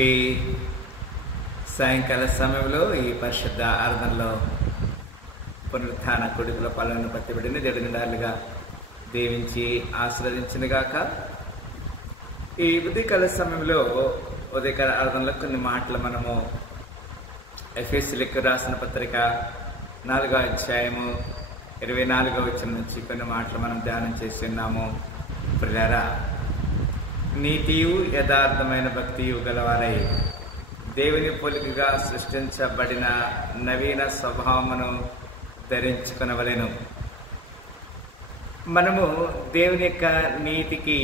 ఈ సాయంకాల సమయంలో ఈ పరిశుద్ధ ఆరాధనలో పునరుత్థాన కొడుకుల పాలన పత్తిబడిన దేవుడి నిండాలుగా దీవించి ఆశీర్వదించినగాక. ఈ ఉదయకాల సమయంలో ఉదయకాల ఆరాధనలో కొన్ని మాటలు మనము ఎఫెసీయులకు రాసిన పత్రిక 4వ అధ్యాయము 24వ వచనం నుంచి కొన్ని మాటలు మనం ధ్యానం చేసి ఉన్నాము. ప్రియులారా, నీతియు యథార్థమైన భక్తియు గలవారై దేవుని పోలికగా సృష్టించబడిన నవీన స్వభావమును ధరించుకొనవలెను. మనము దేవుని యొక్క నీతికి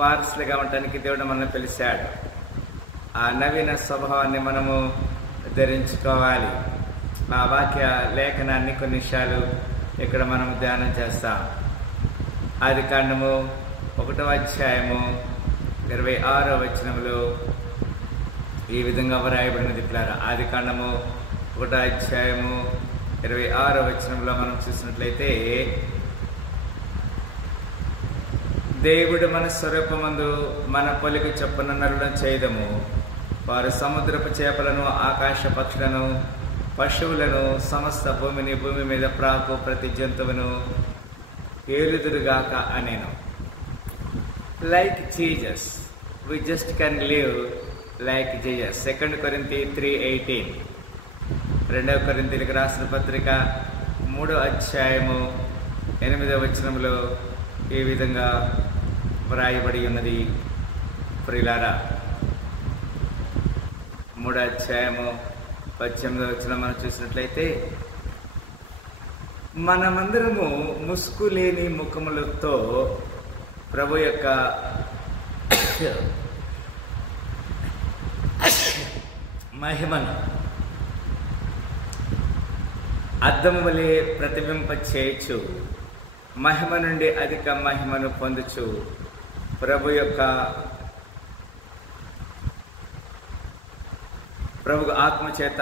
వారసులుగా ఉండటానికి దేవుడు మనల్ని పిలిచాడు. ఆ నవీన స్వభావాన్ని మనము ధరించుకోవాలి. ఆ వాక్య లేఖనాన్ని కొన్ని విషయాలు ఇక్కడ మనం ధ్యానం చేస్తాం. ఆదికాండము 1వ అధ్యాయము 26వ వచనంలో ఈ విధంగా వ్రాయబడినది. ప్రియులారా, ఆదికాండము 1వ అధ్యాయము 26వ వచనంలో మనం చూసినట్లయితే, దేవుడు మన స్వరూపమందు మన పోలిక చొప్పున నరులను చేయదము. వారు సముద్రపు చేపలను, ఆకాశ పక్షులను, పశువులను, సమస్త భూమి మీద ప్రాకు ప్రతి జంతువును ఏలుదురుగాక అనేను. Like Jesus, we just can live like Jesus. 2 Corinthians 3:18. 2వ కొరింథీయులకు రాసిన పత్రిక 3వ అధ్యాయము 8వ వచనంలో ఈ విధంగా వ్రాయబడి ఉన్నది. ప్రియులారా, 3వ అధ్యాయము 18వ వచనం మనం చూసినట్లయితే, మనమందరము ముసుగు లేని ముఖములతో ప్రభు యొక్క మహిమను అద్దము వలె ప్రతిబింప చేయొచ్చు, మహిమ నుండి అధిక మహిమను పొందుచు ప్రభు ఆత్మ చేత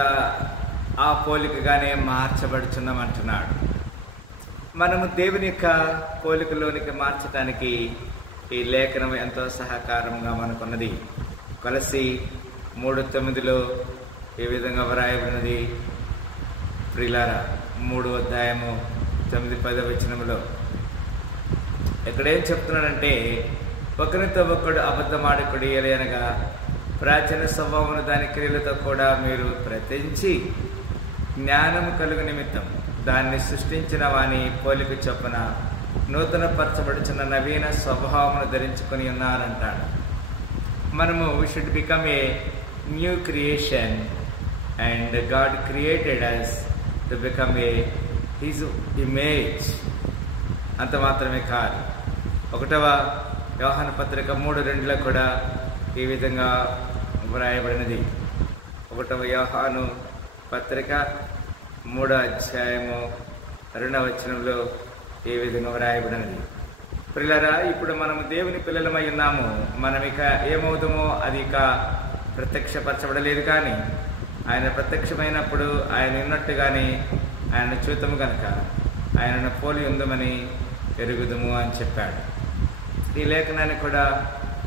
ఆ పోలికగానే మార్చబడుచున్నామంటున్నాడు. మనము దేవుని యొక్క పోలికలోనికి మార్చడానికి ఈ లేఖనం ఎంతో సహకారంగా మనకున్నది. కొలస్సీ 3:9 ఈ విధంగా వ్రాయబడినది. ప్రియులారా, 3వ అధ్యాయము 9-10 వచనములో ఇక్కడేం చెప్తున్నాడంటే, ఒకరితో ఒకడు అబద్ధమాడకుడి అనగా ప్రాచీన స్వభావమును దాని క్రియలతో కూడా మీరు ప్రతించి జ్ఞానము కలుగు నిమిత్తం దాన్ని సృష్టించిన వాని పోలిక చొప్పున నూతన పరచబడుచున్న నవీన స్వభావమును ధరించుకొని ఉన్నారంటాడు. మనము we should become a new creation and God created us to become his image. అంత మాత్రమే కాదు, 1వ యోహాను పత్రిక 3:2లో కూడా ఈ విధంగా వ్రాయబడినది. 1వ యోహాను పత్రిక 3వ అధ్యాయము 2వ వచనంలో ఈ విధంగా వ్రాయబడినది. ప్రియులారా, ఇప్పుడు మనము దేవుని పిల్లలమై ఉన్నాము. మనం ఇక ఏమవుతామో అది ఇక ప్రత్యక్షపరచబడలేదు, కానీ ఆయన ప్రత్యక్షమైనప్పుడు ఆయన ఉన్నట్టుగానే ఆయన చూతము కనుక ఆయనను పోలి ఉందమని ఎరుగుదము అని చెప్పాడు. ఈ లేఖనాన్ని కూడా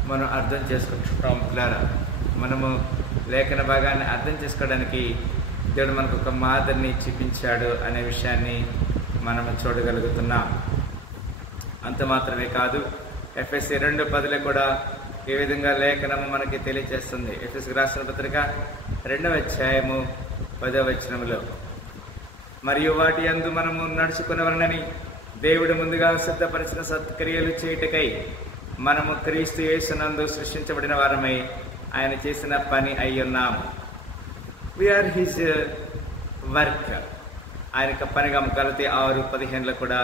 మనం అర్థం చేసుకుంటున్నాం. పిల్లారా, మనము లేఖన భాగాన్ని అర్థం చేసుకోవడానికి దేవుడు మనకు ఒక మాదిరిని చూపించాడు అనే విషయాన్ని మనము చూడగలుగుతున్నాం. అంత మాత్రమే కాదు, ఎఫ్ఎస్సి 2:10 కూడా ఈ విధంగా లేఖనము మనకి తెలియజేస్తుంది. ఎఫ్ఎస్సి రాసిన పత్రిక 2వ అధ్యాయము 10వ వచనములో, మరియు వాటి యందు మనము నడుచుకునవలనని దేవుడు ముందుగా సిద్ధపరిచిన సత్క్రియలు చేయుటకై మనము క్రీస్తు యేసునందు సృష్టించబడిన వారమై ఆయన చేసిన పని అయ్యున్నాము. We are his work. ఆయన యొక్క పనిగా గలతీ 6:15లో కూడా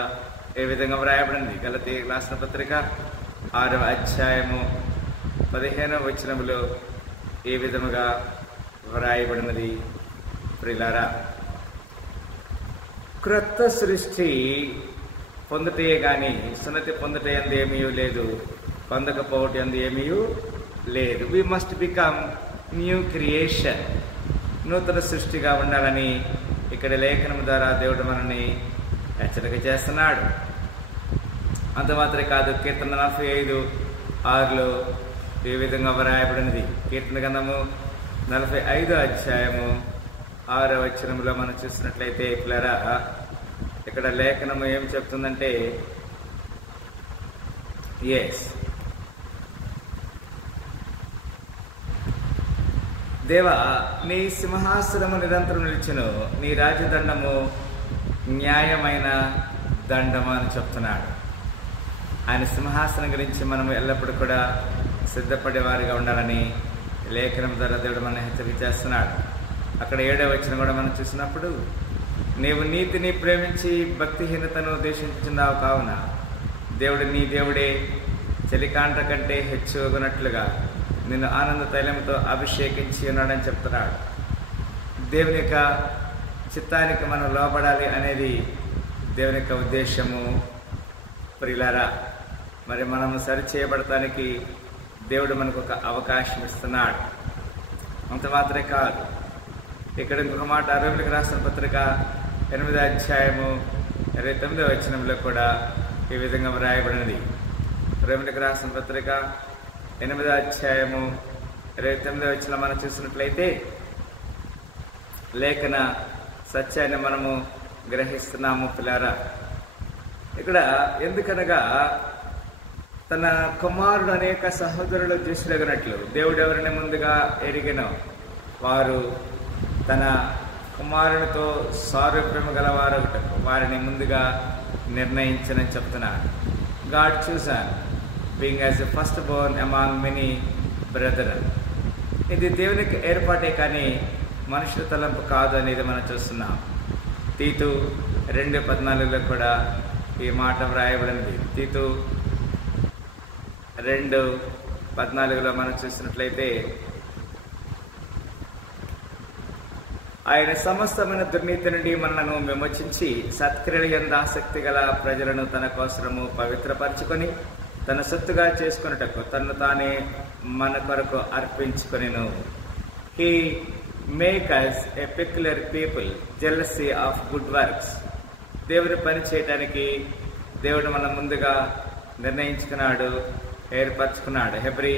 ఏ విధంగా వ్రాయబడింది. గలతీ రాసిన పత్రిక 6వ అధ్యాయము 15వ వచనములో ఈ విధముగా వ్రాయబడినది. ప్రియులారా, క్రొత్త సృష్టి పొందుటే గాని సున్నతి పొందుట యందు ఏమీ లేదు, పొందకపోవట యందు ఏమీ లేదు. We must become new creation. నూతన సృష్టిగా ఉండాలని ఇక్కడ లేఖనం ద్వారా దేవుడు మనల్ని హెచ్చరిక చేస్తున్నాడు. అంత మాత్రమే కాదు, కీర్తన 45:6లో ఈ విధంగా వ్రాయబడినది. కీర్తన గ్రంథము 45వ అధ్యాయము 6వ వచనంలో మనం చూసినట్లయితే పిల్లరా, ఇక్కడ లేఖనము ఏం చెప్తుందంటే, దేవా, నీ సింహాసనము నిరంతరం నిలిచును, నీ రాజదండము న్యాయమైన దండము అని చెప్తున్నాడు. ఆయన సింహాసనం గురించి మనం ఎల్లప్పుడూ కూడా సిద్ధపడేవారిగా ఉండాలని లేఖనం ద్వారా దేవుడు మనం హెచ్చరిక చేస్తున్నాడు. అక్కడ 7వ వచనం కూడా మనం చూసినప్పుడు, నీవు నీతిని ప్రేమించి భక్తిహీనతను ద్వేషించుచున్నావు కావున దేవుడు నీ దేవుడే చలికాంట కంటే హెచ్చుగునట్లుగా నిన్ను ఆనంద తైలంతో అభిషేకించి ఉన్నాడని చెప్తున్నాడు. దేవుని యొక్క చిత్తానికి మనం లోబడాలి అనేది దేవుని యొక్క ఉద్దేశము. ప్రియులారా, మరి మనము సరి చేయబడటానికి దేవుడు మనకు ఒక అవకాశం ఇస్తున్నాడు. అంత మాత్రమే కాదు, ఇక్కడ ఇంకొక మాట రోమీయులకు రాసిన పత్రిక 8వ అధ్యాయము 29వ వచనంలో కూడా ఈ విధంగా వ్రాయబడినది. రోమీయులకు రాసిన పత్రిక 8వ అధ్యాయము 29వ వచనం మనం చూసినట్లయితే లేఖన సత్యాన్ని మనము గ్రహిస్తున్నాము పిల్లారా. ఇక్కడ ఎందుకనగా తన కుమారుడు అనేక సహోదరులు జ్యేష్ఠులగినట్లు దేవుడు ఎవరిని ముందుగా ఎరిగినో వారు తన కుమారునితో సారూప్యము గలవారు వారిని ముందుగా నిర్ణయించనని చెప్తున్నారు. God chosen being as a first born among many brethren. ఇది దేవునికి ఏర్పాటే కానీ మనుషుల తలంపు కాదు అనేది మనం చూస్తున్నాం. తీతు 2:14లో కూడా ఈ మాట వ్రాయబడింది. తీతు 2:14లో మనం చూసినట్లయితే, ఆయన సమస్తమైన దుర్నీతి నుండి మనలను విమోచించి సత్క్రియల యందు ఆసక్తి గల ప్రజలను తన కోసము పవిత్రపరచుకొని తన సొత్తుగా చేసుకున్నటకు తను తానే మన కొరకు అర్పించుకొనెను. He make us a peculiar people, jealousy of good works. దేవుని పని చేయడానికి దేవుడు మన ముందుగా నిర్ణయించుకున్నాడు, ఏర్పరచుకున్నాడు. హెబ్రీ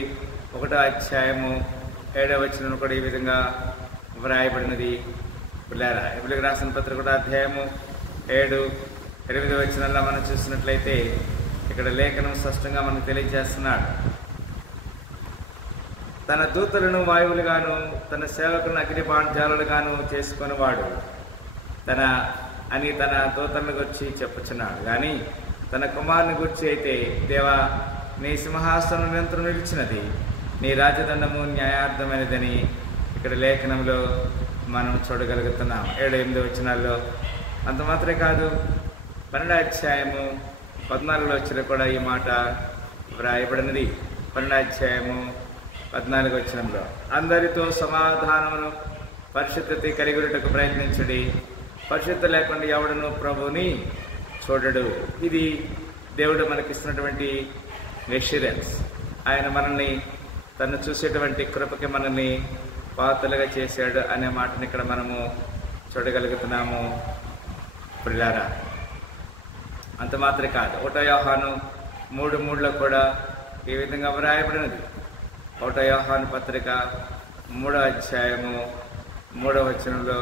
1వ అధ్యాయము 7వ వచనం కూడా ఈ విధంగా వ్రాయబడినది. పిల్లారా, హెబ్రీకి రాసిన పత్రిక 1వ అధ్యాయము 7-8వ వచనంలో మనం చూసినట్లయితే ఇక్కడ లేఖనం స్పష్టంగా మనకు తెలియజేస్తున్నాడు. తన దూతలను వాయువులుగాను తన సేవకులను అగ్ని బాణజాలుగాను చేసుకునేవాడు తన దూతలను గురించి చెప్పుచున్నాడు. కానీ తన కుమారుని గురించి అయితే, దేవా, నీ సింహాసనం నిరంతరం నిలిచినది, నీ రాజదండము న్యాయార్థమైనదని ఇక్కడ లేఖనంలో మనం చూడగలుగుతున్నాం. 7-8 వచనాల్లో. అంత మాత్రమే కాదు, 12వ అధ్యాయము 14వ వచనంలో కూడా ఈ మాట వ్రాయబడినది. 12వ అధ్యాయము 14వ వచనంలో, అందరితో సమాధానమును పరిశుద్ధత కలిగినట్టుకు ప్రయత్నించడి, పరిశుద్ధత లేకుండా ఎవడను ప్రభుని చూడడు. ఇది దేవుడు మనకిస్తున్నటువంటి ఎష్యూరెన్స్. ఆయన మనల్ని తను చూసేటువంటి కృపకి మనల్ని పాత్రలుగా చేశాడు అనే మాటని ఇక్కడ మనము చూడగలుగుతున్నాము ప్రియులారా. అంత మాత్రమే కాదు, 1వ యోహాను 3:3లో కూడా ఈ విధంగా వ్రాయబడినది. 1వ యోహాను పత్రిక 3వ అధ్యాయము 3వ వచనంలో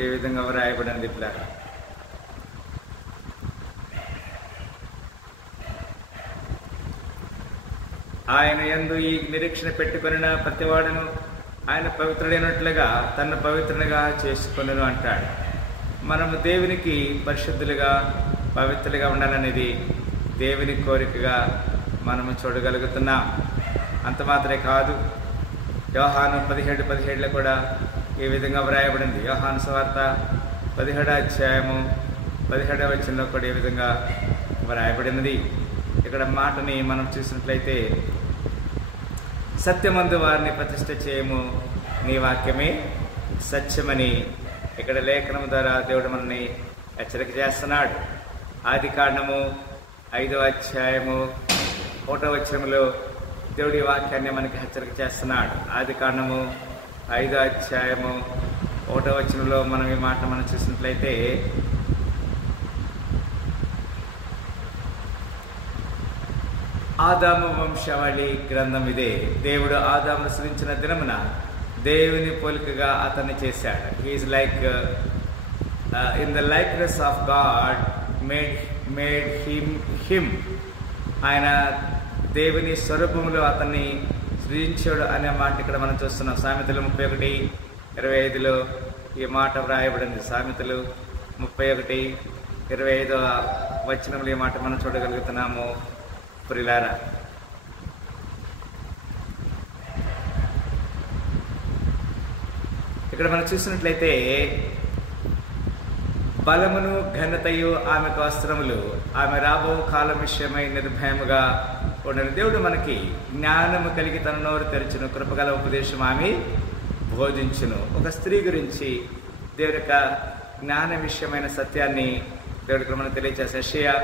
ఈ విధంగా వ్రాయబడినది. పిల్లరా, ఆయన యందు ఈ నిరీక్షణ పెట్టుకొనిన ప్రతివాడును ఆయన పవిత్రుడైనట్లుగా తన పవిత్రునిగా చేసుకొనును అంటాడు. మనము దేవునికి పరిశుద్ధులుగా పవిత్రులుగా ఉండాలనేది దేవుని కోరికగా మనము చూడగలుగుతున్నాం. అంత మాత్రమే కాదు, యోహాను 17:17లో కూడా ఈ విధంగా వ్రాయబడింది. యోహాను సువార్త 17వ అధ్యాయము 17వ వచనంలో కూడా ఈ విధంగా వ్రాయబడినది. ఇక్కడ మాటని మనం చూసినట్లయితే, సత్యమందు వారిని ప్రతిష్ఠ చేయము, నీ వాక్యమే సత్యమని ఇక్కడ లేఖనం ద్వారా దేవుడు మనల్ని హెచ్చరిక చేస్తున్నాడు. ఆదికాండము 5వ అధ్యాయము 1వ వచనంలో దేవుడి వాక్యాన్ని మనకి హెచ్చరిక చేస్తున్నాడు. ఆదికాండము 5వ అధ్యాయము 1వ వచనంలో మనం ఈ మాట మనం చూసినట్లయితే, ఆదాము వంశావళి గ్రంథం ఇదే. దేవుడు ఆదామును సృజించిన దినమున దేవుని పోలికగా అతన్ని చేశాడు. He is like in the likeness of God made him. ఆయన దేవుని స్వరూపంలో అతన్ని సృజించాడు అనే మాట ఇక్కడ మనం చూస్తున్నాం. సామెతలు 31:25 ఈ మాట వ్రాయబడింది. సామెతలు 31:25 వచనంలో ఈ మాట మనం చూడగలుగుతున్నాము. ప్రియులారా, ఇక్కడ మనం చూసినట్లయితే బలమును ఘనతయు ఆమెకు వస్త్రములు, ఆమె రాబో కాలం విషయమై నిర్భయముగా ఉండను. దేవుడు మనకి జ్ఞానము కలిగి తన నోరు తెరచును, కృపగల ఉపదేశం ఆమె బోధించును. ఒక స్త్రీ గురించి దేవుడి యొక్క జ్ఞాన విషయమైన సత్యాన్ని దేవుడికి మనం తెలియజేస్తాడు. యెషయా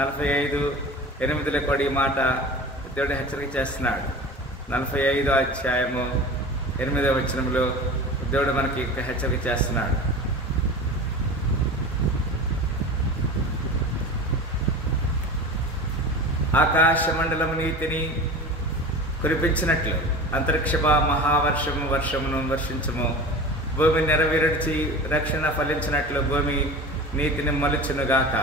45:8 కూడా ఈ మాట దేవుడు హెచ్చరిక చేస్తున్నాడు. 45వ అధ్యాయము 8వ వచనంలో దేవుడు మనకి హెచ్చరిక చేస్తున్నాడు. ఆకాశ మండలము నీతిని కురిపించినట్లు అంతరిక్ష వర్షమును వర్షించము. భూమి నెరవేర్చి రక్షణ ఫలించినట్లు భూమి నీతిని మలుచునుగాక.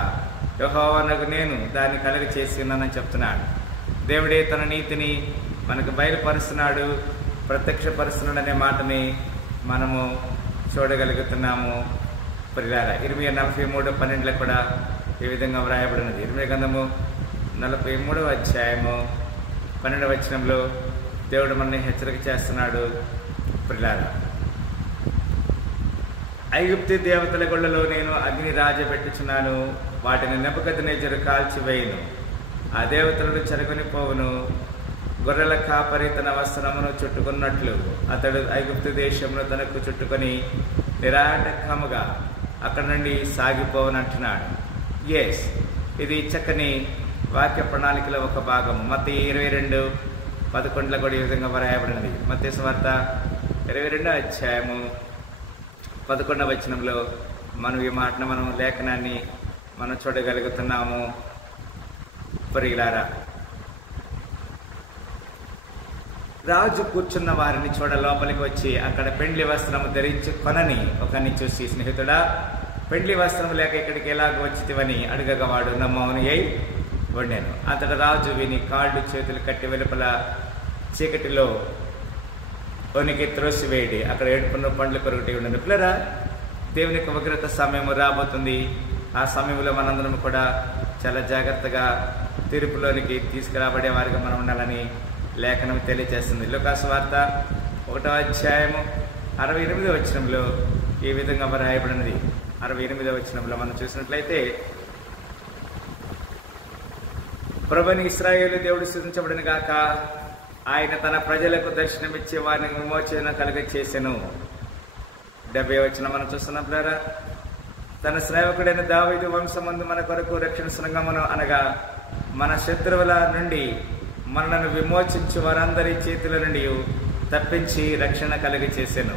యెహోవానగు నేను దాన్ని కలుగ చేసి ఉన్నానని చెప్తున్నాడు. దేవుడే తన నీతిని మనకు బయలుపరుస్తున్నాడు, ప్రత్యక్షపరుస్తున్నాడు అనే మాటని మనము చూడగలుగుతున్నాము. ప్రియులారా, 43:12 కూడా ఈ విధంగా వ్రాయబడినది. 20 గ్రంథము 43వ అధ్యాయము 12వ వచనంలో దేవుడు మనల్ని హెచ్చరిక చేస్తున్నాడు. ప్రియులారా, ఐగుప్తు దేవతల గొళ్ళలో నేను అగ్ని రాజబెట్టుచున్నాను, వాటిని నెబుకద్నెజరు కాల్చివేయును. ఆ దేవతలను చెరగొని పోవును. గొర్రెల కాపరి తన వస్త్రమును చుట్టుకున్నట్లు అతడు ఐగుప్తు దేశమును తనకు చుట్టుకొని నిరాటకముగా అక్కడి నుండి సాగిపోవనంటున్నాడు. ఎస్, ఇది చక్కని వాక్య ప్రణాళికలో ఒక భాగం. మత్తయి 22:11 కూడా ఈ విధంగా వ్రాయబడినది. మత్తయి సువార్త 22వ అధ్యాయము 11వ వచనంలో మనం ఈ మాటను మనం లేఖనాన్ని మనం చూడగలుగుతున్నాము. ప్రియులారా, రాజు కూర్చున్న వారిని చూడ లోపలికి వచ్చి అక్కడ పెండ్లి వస్త్రము ధరించుకొనని ఒకరిని చూసి, స్నేహితుడా, పెండ్లి వస్త్రం లేక ఇక్కడికి ఎలాగ వచ్చితివని అడగగా వాడు నమ్మవుని అయి వండాను. అంతటా రాజు విని కాళ్ళు చేతులు కట్టి వెలుపల చీకటిలో వనికి త్రోసివేయడి, అక్కడ ఏడుపున్న పండ్లు కొరకటి ఉండను. పిల్లరా, దేవుని యొక్క ఉగ్రత సమయం రాబోతుంది. ఆ సమయంలో మనందరం కూడా చాలా జాగ్రత్తగా తీర్పులోనికి తీసుకురాబడే వారిగా మనం ఉండాలని లేఖనం తెలియజేస్తుంది. లూకా సువార్త 1వ అధ్యాయము 68వ వచనంలో ఈ విధంగా వ్రాయబడినది. 68వ వచనంలో మనం చూసినట్లయితే, ప్రభుని ఇశ్రాయేలు దేవుడు స్తుతించబడిన గాక, ఆయన తన ప్రజలకు దర్శనమిచ్చి వారిని విమోచన కలుగ చేసెను. 70వ వచనం మనం చూస్తున్నప్పుడారా, తన సేవకుడైన దావీదు వంశమందు మన కొరకు రక్షణ శృంగమును అనగా మన శత్రువుల నుండి మనలను విమోచించి వారందరి చేతుల నుండి తప్పించి రక్షణ కలిగి చేసెను.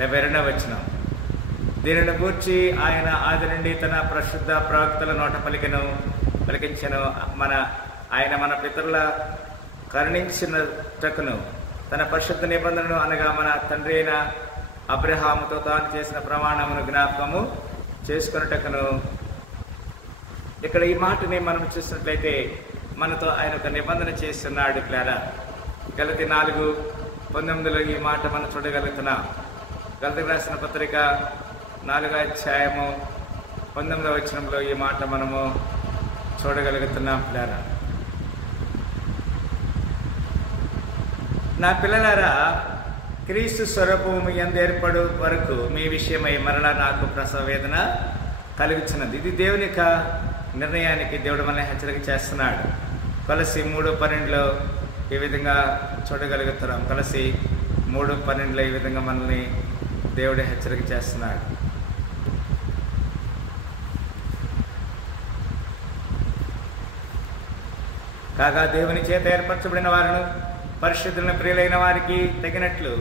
72వ వచనం, దీనిని గూర్చి ఆయన ఆది నుండి తన పరిశుద్ధ ప్రవక్తల నోట పలికించెను. ఆయన మన పితరుల కరుణించినటకును తన పరిశుద్ధ నిబంధనను అనగా మన తండ్రి అయిన అబ్రహాముతో తాను చేసిన ప్రమాణమును జ్ఞాపకము చేసుకున్నటకును. ఇక్కడ ఈ మాటని మనం చూసినట్లయితే మనతో ఆయన ఒక నిబంధన చేస్తున్నాడు. క్లారా, గలతీ 4:19 ఈ మాట మనం చూడగలుగుతున్నాం. గలతీ రాసిన పత్రిక 4వ అధ్యాయము 19వ వచనంలో ఈ మాట మనము చూడగలుగుతున్నాం. క్లారా, నా పిల్లలారా, క్రీస్తు స్వరూపము యందు ఏర్పడు వరకు మీ విషయమై మరలా నాకు ప్రసవ వేదన కలుగుతున్నది. ఇది దేవుని యొక్క నిర్ణయానికి దేవుడు మనల్ని హెచ్చరిక చేస్తున్నాడు. కొలసి 3:12 ఈ విధంగా చూడగలుగుతున్నాం. కొలసి 3:12 ఈ విధంగా మనల్ని దేవుడు హెచ్చరిక చేస్తున్నాడు. కాగా దేవుని చేత ఏర్పరచబడిన వారును పరిశుద్ధులను ప్రియులైన వారికి తగినట్లు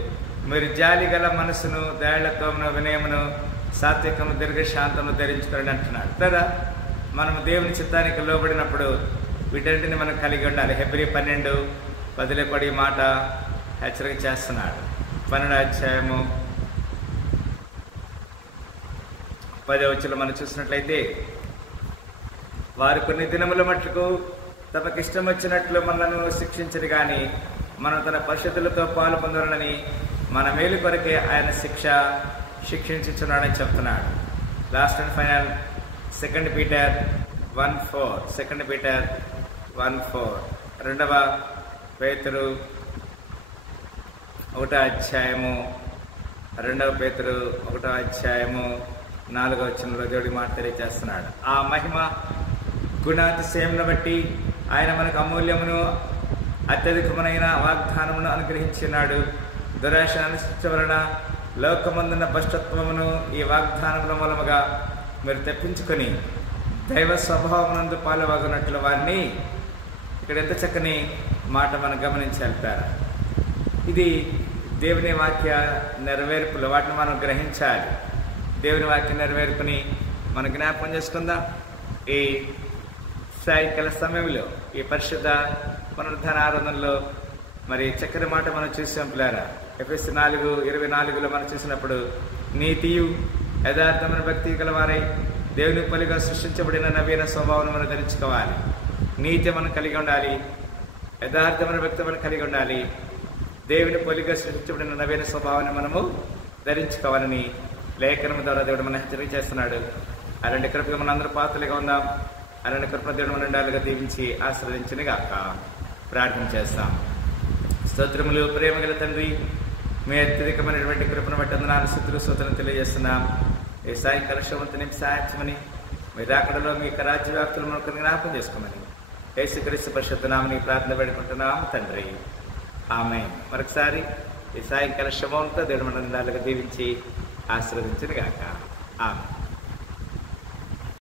మీరు జాలి గల మనసును, దయాళత్వమును, వినయమును, సాత్వికము, దీర్ఘశాంతము ధరించుకోండి అంటున్నాడు. కదా, మనము దేవుని చిత్తానికి లోబడినప్పుడు వీటన్నిటిని మనం కలిగి ఉండాలి. హెబ్రీ 12:10 కూడా ఈ మాట హెచ్చరిక చేస్తున్నాడు. 12వ అధ్యాయము 10వ వచనంలో మనం చూసినట్లయితే, వారు కొన్ని దినముల మట్టుకు తమకిష్టం వచ్చినట్లు మనలను శిక్షించరు కానీ మనం తన పరిశుద్ధులతో పాలు పొందాలని మన మేలు కొరకే ఆయన శిక్షించుచున్నాడని చెప్తున్నాడు. Last and final 2 Peter 1:4. 2 Peter 1:4. 2వ పేతురు 1వ అధ్యాయము 2వ పేతురు 1వ అధ్యాయము 4వ వచనంలో దేవుడి మాట తెలియజేస్తున్నాడు. ఆ మహిమ గుణాతిశయమును బట్టి ఆయన మనకు అమూల్యమును అత్యధికమైన వాగ్దానమును అనుగ్రహించినాడు. దురాశ అనుసరించవలన లోకమందున్న భ్రష్టత్వమును ఈ వాగ్దానముల మూలముగా మీరు తెప్పించుకొని దైవ స్వభావమునందు పాలువాగునట్లు వారిని, ఇక్కడ ఎంత చక్కని మాట మనం గమనించాలి. ఇది దేవుని వాక్య నెరవేర్పులు, వాటిని మనం గ్రహించాలి. దేవుని వాక్య నెరవేర్పుని మనం జ్ఞాపకం చేసుకుందాం. ఈ సాయంకాల సమయంలో ఈ పరిశుద్ధ పునరుద్ధాన ఆరాధనలో మరి చక్కని మాట మనం చూసాం పిల్లారా. ఎఫెసీ 4:24 మనం చూసినప్పుడు, నీతియు యథార్థమైన భక్తి గలవారై దేవుని పోలిగా సృష్టించబడిన నవీన స్వభావం మనం ధరించుకోవాలి. నీతి మనం కలిగి ఉండాలి, యథార్థమైన భక్తి మనం కలిగి ఉండాలి, దేవుని పోలిగా సృష్టించబడిన నవీన స్వభావాన్ని మనము ధరించుకోవాలని లేఖనం ద్వారా దేవుడు మనం హెచ్చరిక చేస్తున్నాడు. అలాంటి కృపగా మన అందరూ పాత్రలుగా ఉందాం. అలాంటి కృప దేవుడు మన ఉండాలిగా దీవించి ఆశీర్వదించిన గాక ప్రార్థన చేస్తాం. స్తోత్రములు ప్రేమ గల తండ్రి, మీ అత్యధికమైనటువంటి కృపను బట్టి అందనాలు స్తోత్రం తెలియజేస్తున్నాం. ఈ సాయంకాల శోభంతో సాయించమని, మీరు అక్కడలో మీ యొక్క రాజ్య వ్యాప్తులు మనకు జ్ఞాపకం చేసుకోమని యేసుక్రీస్తు పరిశుద్ధ నామమున ప్రార్థన పెట్టుకుంటున్నాం తండ్రి, ఆమేన్. మరొకసారి ఈ సాయంకాల శోభంతో దేవుడు మన ఉండాలిగా దీవించి ఆశీర్వదించిన గాక, ఆమేన్.